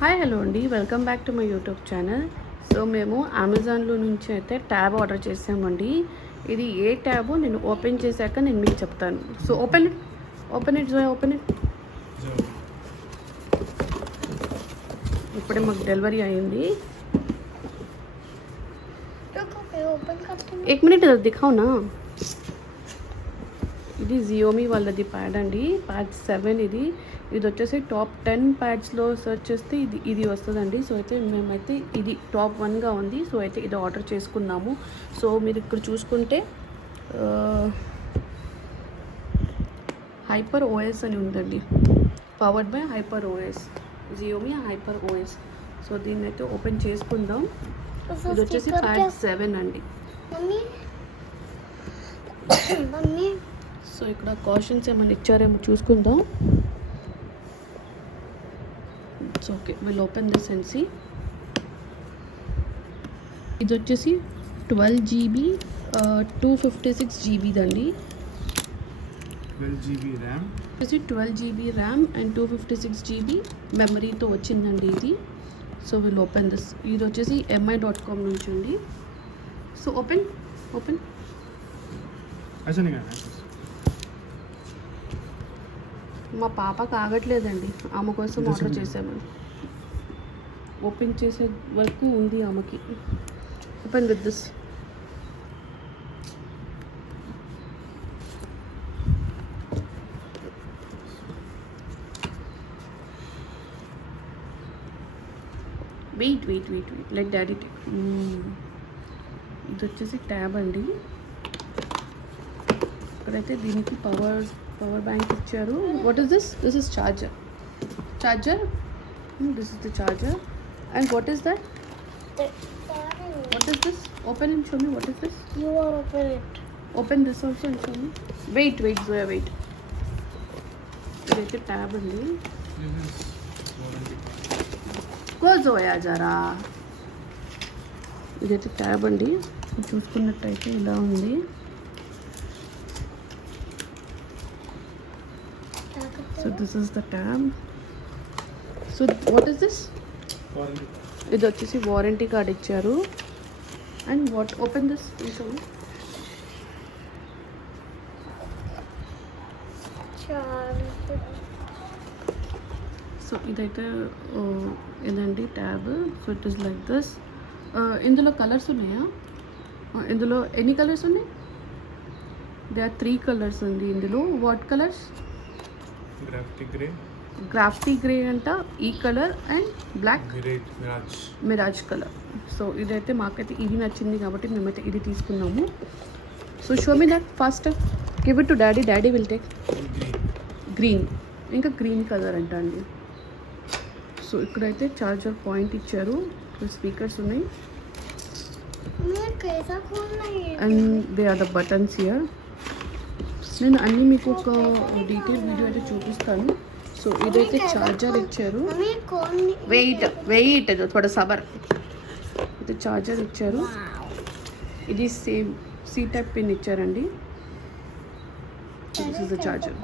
Hi hello అండి, welcome back to my YouTube channel. So మేము అమెజాన్లో నుంచి అయితే ట్యాబ్ ఆర్డర్ చేసామండి. ఇది ఏ ట్యాబో నేను ఓపెన్ చేశాక నేను మీకు చెప్తాను. So open it Zoya, open it. ఇప్పుడే మాకు డెలివరీ అయింది. एक मिनट दिखाओ ना. ఇది జియోమీ వాళ్ళది ప్యాడ్ అండి, ప్యాడ్ 7. ఇది వచ్చేసి టాప్ 10 ప్యాడ్స్లో సెర్చ్ చేస్తే ఇది వస్తుందండి. సో అయితే మేమైతే ఇది టాప్ 1గా ఉంది. సో అయితే ఇది ఆర్డర్ చేసుకున్నాము. సో మీరు ఇక్కడ చూసుకుంటే హైపర్ ఓఎస్ అని ఉందండి, powered by hyper OS, Xiaomi hyper OS. So దీన్ని అయితే ఓపెన్ చేసుకుందాం. ఇది వచ్చేసి ప్యాడ్ 7 అండి. సో ఇక్కడ కాషన్స్ ఏమైనా ఇచ్చారేమో చూసుకుందాం. It's okay, will open this and see. ఇది వచ్చేసి 12 GB 256 GB దండి. 12 GB RAM, వచ్చేసి 12 GB ర్యామ్ అండ్ 256 GB మెమరీతో వచ్చిందండి ఇది. So will open this. ఇది వచ్చేసి mi.com నుంచి ఉంది. సో ఓపెన్ ऐसा नहीं करना है. మా పాప కాగట్లేదండి, ఆమె కోసం ఆర్డర్ చేసాము. ఓపెన్ చేసే వరకు ఉంది ఆమెకి. Open with this. Wait let daddy take. ఇది వచ్చేసి ట్యాబ్ అండి. ఇక్కడైతే దీనికి పవర్ బ్యాంక్ ఇచ్చారు. What is this? This is charger. This is the charger. And what is that? What is this? Open and show me. What is this? You are open it. Open this also and show me. Wait Zoya, wait. ఇదైతే tab అండి. This is warranty. Go Zoya జరా. ఇదైతే tab అండి. చూసుకున్నట్టయితే ఇలా ఉంది. So this is the tab. So what is this? Warranty. ఇది వచ్చేసి వారంటీ కార్డ్ ఇచ్చారు. And what, open this. So ఇదైతే ఇదండి tab. So it is like this. ఇందులో కలర్స్ ఉన్నాయా? ఇందులో ఎన్ని కలర్స్ ఉన్నాయి? దే ఆర్ 3 కలర్స్ ఉంది ఇందులో. What colours? గ్రాఫ్టీ గ్రే అంట, ఈ colour and black mirage colour. So ఇదైతే మాకైతే ఇది నచ్చింది కాబట్టి మేమైతే ఇది తీసుకున్నాము. So show me that fast. Give it to daddy will take. Green, ఇంకా గ్రీన్ కలర్ అంట అండి. సో ఇక్కడైతే చార్జర్ పాయింట్ ఇచ్చారు, స్పీకర్స్ ఉన్నాయి and they are the buttons here. నేను అన్నీ మీకు ఒక డీటెయిల్ వీడియో అయితే చూపిస్తాను. సో ఇదైతే చార్జర్ ఇచ్చారు. వెయిట్ థోడా సబర్. ఇది చార్జర్ ఇచ్చారు. ఇది సేమ్ సి టైప్ పిన్ ఇచ్చారండి. This is the charger.